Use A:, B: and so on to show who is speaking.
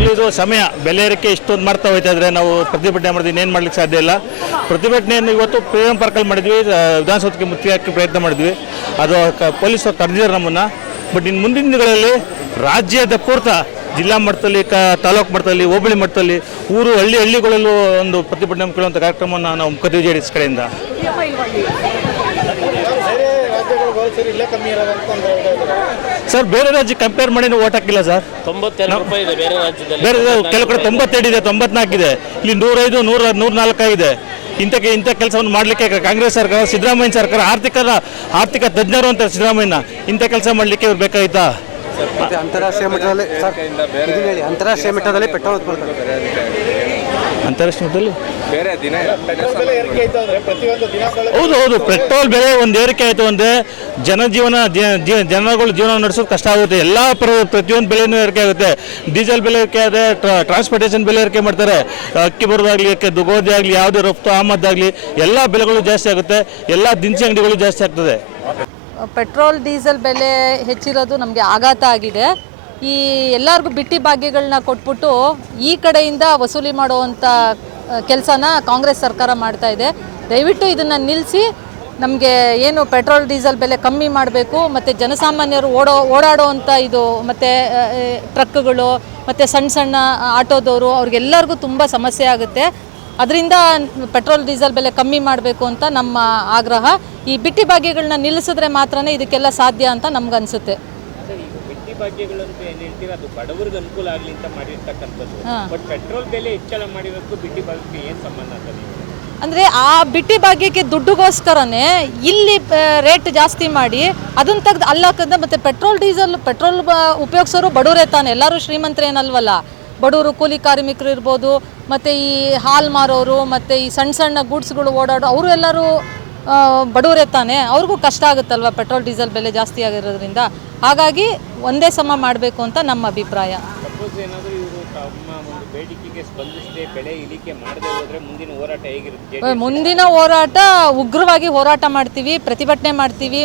A: ಖಂಡಿತವಾಗ್ಲೂ ಇದು ಸಮಯ ಬೆಲೆ ಏರಿಕೆ ಇಷ್ಟೊಂದು ಮಾಡ್ತಾ ಹೋಯ್ತಾ ಇದ್ರೆ ನಾವು ಪ್ರತಿಭಟನೆ ಮಾಡಿದ್ವಿ ಇನ್ನೇನು ಮಾಡ್ಲಿಕ್ಕೆ ಸಾಧ್ಯ ಇಲ್ಲ ಪ್ರತಿಭಟನೆಯನ್ನು ಇವತ್ತು ಪ್ರೇಮ್ ಪಾರ್ಕಲ್ಲಿ ಮಾಡಿದ್ವಿ ವಿಧಾನಸೌಧಕ್ಕೆ ಮುತ್ತಿಗೆ ಪ್ರಯತ್ನ ಮಾಡಿದ್ವಿ ಅದು ಪೊಲೀಸರು ತಡೆದಿದ್ದಾರೆ ನಮ್ಮನ್ನು ಬಟ್ ಇನ್ನು ಮುಂದಿನ ದಿನಗಳಲ್ಲಿ ರಾಜ್ಯದ ಪೂರ್ತ ಜಿಲ್ಲಾ ಮಟ್ಟದಲ್ಲಿ ಕ ತಾಲೂಕು ಮಟ್ಟದಲ್ಲಿ ಹೋಬಳಿ ಮಟ್ಟದಲ್ಲಿ ಊರು ಹಳ್ಳಿ ಹಳ್ಳಿಗಳಲ್ಲೂ ಒಂದು ಪ್ರತಿಭಟನೆ ಕೇಳುವಂಥ ಕಾರ್ಯಕ್ರಮವನ್ನು ನಾವು ಮುಖ್ಯ ಜೆ ಡಿ ಎಸ್ ಕಡೆಯಿಂದ ಸರ್ ಬೇರೆ ರಾಜ್ಯ ಕಂಪೇರ್ ಮಾಡಿ ಓಟ್ ಹಾಕಿಲ್ಲ ಸರ್?
B: ತೊಂಬತ್ತೆರಡು ರೂಪಾಯಿ ಇದೆ ಬೇರೆ ರಾಜ್ಯದಲ್ಲಿ
A: ಬೇರೆ ಕೆಲವು ಕಡೆ ತೊಂಬತ್ತೆರಡು ಇದೆ ತೊಂಬತ್ನಾಲ್ಕಿದೆ ಇಲ್ಲಿ ನೂರೈದು ನೂರ ನೂರ ಇದೆ ಇಂಥಕ್ಕೆ ಇಂಥ ಕೆಲಸವನ್ನು ಮಾಡಲಿಕ್ಕೆ ಕಾಂಗ್ರೆಸ್ ಸರ್ಕಾರ ಸಿದ್ದರಾಮಯ್ಯ ಸರ್ಕಾರ ಆರ್ಥಿಕ ಆರ್ಥಿಕ ತಜ್ಞರು ಅಂತ ಸಿದ್ದರಾಮಯ್ಯನ. ಇಂಥ ಕೆಲಸ ಮಾಡಲಿಕ್ಕೆ ಇವ್ರು ಬೇಕಾಯ್ತಾ
C: ಅಂತಾರಾಷ್ಟ್ರೀಯ ಮಟ್ಟದಲ್ಲಿ ಸರ್, ಇದನ್ನ ಹೇಳಿ ಅಂತಾರಾಷ್ಟ್ರೀಯ ಮಟ್ಟದಲ್ಲಿ ಪೆಟ್ರೋಲ್
A: ಅಂತಾರಾಷ್ಟ್ರೀಯ ಮಟ್ಟದಲ್ಲಿ?
D: ಬೇರೆ ದಿನ
A: ಹೌದು ಹೌದು. ಪೆಟ್ರೋಲ್ ಬೆಲೆ ಒಂದು ಏರಿಕೆ ಆಯಿತು ಅಂದರೆ ಜನಜೀವನ ಜನಗಳು ಜೀವನ ನಡೆಸೋದು ಕಷ್ಟ ಆಗುತ್ತೆ. ಎಲ್ಲ ಪ್ರ ಪ್ರತಿಯೊಂದು ಬೆಲೆನೂ ಏರಿಕೆ ಆಗುತ್ತೆ. ಡೀಸೆಲ್ ಬೆಲೆ ಏರಿಕೆ ಆದರೆ ಟ್ರಾನ್ಸ್ಪೋರ್ಟೇಷನ್ ಬೆಲೆ ಏರಿಕೆ ಮಾಡ್ತಾರೆ. ಅಕ್ಕಿ ಬರೋದಾಗಲಿ ಗೋಧಿ ಆಗಲಿ ಯಾವುದೇ ರಫ್ತು ಆಮದಾಗಲಿ ಎಲ್ಲ ಬೆಲೆಗಳು ಜಾಸ್ತಿ ಆಗುತ್ತೆ. ಎಲ್ಲ ದಿನಸಿ ಅಂಗಡಿಗಳು ಜಾಸ್ತಿ ಆಗ್ತದೆ.
E: ಪೆಟ್ರೋಲ್ ಡೀಸೆಲ್ ಬೆಲೆ ಹೆಚ್ಚಿರೋದು ನಮಗೆ ಆಘಾತ ಆಗಿದೆ. ಈ ಎಲ್ಲರಿಗೂ ಬಿಟ್ಟಿ ಭಾಗ್ಯಗಳನ್ನ ಕೊಟ್ಬಿಟ್ಟು ಈ ಕಡೆಯಿಂದ ವಸೂಲಿ ಮಾಡುವಂಥ ಕೆಲಸನ ಕಾಂಗ್ರೆಸ್ ಸರ್ಕಾರ ಮಾಡ್ತಾ ಇದೆ. ದಯವಿಟ್ಟು ಇದನ್ನು ನಿಲ್ಲಿಸಿ ನಮಗೆ ಏನು ಪೆಟ್ರೋಲ್, ಡೀಸೆಲ್ ಬೆಲೆ ಕಮ್ಮಿ ಮಾಡಬೇಕು, ಮತ್ತು ಜನಸಾಮಾನ್ಯರು ಓಡೋ ಓಡಾಡುವಂಥ ಇದು, ಮತ್ತು ಟ್ರಕ್ಗಳು, ಮತ್ತು ಸಣ್ಣ ಸಣ್ಣ ಆಟೋದವರು, ಅವ್ರಿಗೆಲ್ಲರಿಗೂ ತುಂಬ ಸಮಸ್ಯೆ ಆಗುತ್ತೆ. ಅದರಿಂದ ಪೆಟ್ರೋಲ್, ಡೀಸೆಲ್ ಬೆಲೆ ಕಮ್ಮಿ ಮಾಡಬೇಕು ಅಂತ ನಮ್ಮ ಆಗ್ರಹ. ಈ ಬಿಟ್ಟಿ ಭಾಗ್ಯಗಳನ್ನ ನಿಲ್ಲಿಸಿದ್ರೆ ಮಾತ್ರನೇ ಇದಕ್ಕೆಲ್ಲ ಸಾಧ್ಯ ಅಂತ ನಮ್ಗನ್ಸುತ್ತೆ.
B: ಭಾಗ್ಯಗಳಂತ ಏನ್ ಹೇಳ್ತೀರಾ? ಅದು ಬಡವರಿಗೆ ಅನುಕೂಲ ಆಗ್ಲಿ ಅಂತ ಮಾಡಿರ್ತಕ್ಕಂಥದ್ದು. ಬಟ್ ಪೆಟ್ರೋಲ್ ಬೆಲೆ ಹೆಚ್ಚಳ ಮಾಡಿರೋದಕ್ಕೂ ಬಿಟ್ಟಿ ಭಾಗಕ್ಕೆ ಏನ್ ಸಂಬಂಧ ಅಂತ ನೀವು?
E: ಅಂದರೆ ಆ ಬಿಟ್ಟಿ ಭಾಗ್ಯಕ್ಕೆ ದುಡ್ಡುಗೋಸ್ಕರನೇ ಇಲ್ಲಿ ರೇಟ್ ಜಾಸ್ತಿ ಮಾಡಿ ಅದನ್ನ ತೆಗೆದು ಅಲ್ಲಾಕಂದ್ರೆ ಮತ್ತೆ ಪೆಟ್ರೋಲ್ ಡೀಸೆಲ್ ಪೆಟ್ರೋಲ್ ಉಪಯೋಗಿಸೋರು ಬಡವರೇ ತಾನೆ. ಎಲ್ಲರೂ ಶ್ರೀಮಂತರೇನಲ್ವಲ್ಲ ಬಡವರು ಕೂಲಿ ಕಾರ್ಮಿಕರು ಇರ್ಬೋದು ಮತ್ತೆ ಈ ಹಾಲ್ ಮಾರೋರು ಮತ್ತೆ ಈ ಸಣ್ಣ ಸಣ್ಣ ಗೂಡ್ಸ್ಗಳು ಓಡಾಡೋ ಅವರು ಎಲ್ಲರೂ ಬಡವರೇ ತಾನೆ ಅವ್ರಿಗೂ ಕಷ್ಟ ಆಗುತ್ತಲ್ವ? ಪೆಟ್ರೋಲ್ ಡೀಸೆಲ್ ಬೆಲೆ ಜಾಸ್ತಿ ಆಗಿರೋದ್ರಿಂದ. ಹಾಗಾಗಿ ಒಂದೇ ಸಮ ಮಾಡಬೇಕು ಅಂತ ನಮ್ಮ ಅಭಿಪ್ರಾಯ. ಮುಂದಿನ ಹೋರಾಟ ಉಗ್ರವಾಗಿ ಹೋರಾಟ ಮಾಡ್ತೀವಿ ಪ್ರತಿಭಟನೆ ಮಾಡ್ತೀವಿ.